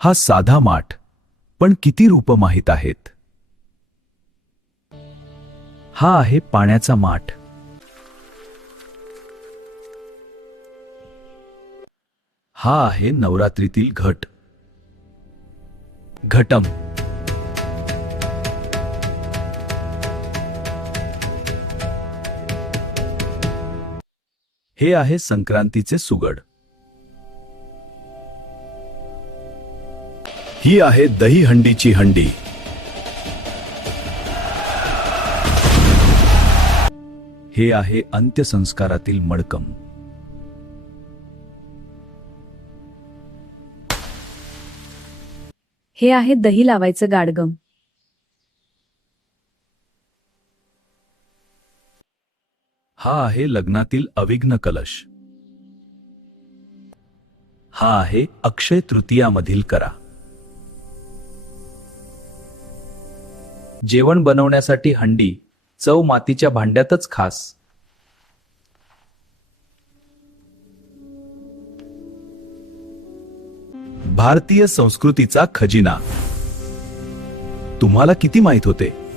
हा साधा माठ, पण किती रूप माहीत आहेत. हा आहे पाण्याचा माठ. हा आहे नवरात्रीतील घट, घटम. हे आहे संक्रांतीचे सुगड. ही आहे दही हंडीची हंडी. हे आहे अंत्यसंस्कारातील मडकम. हे आहे दही लावायचं गाडगम. हा आहे लग्नातील अविघ्न कलश. हा आहे अक्षय तृतीयामधील करा. जेवण बनवण्यासाठी हंडी, चव मातीच्या भांड्यातच खास. भारतीय संस्कृतीचा खजिना. तुम्हाला किती माहित होते?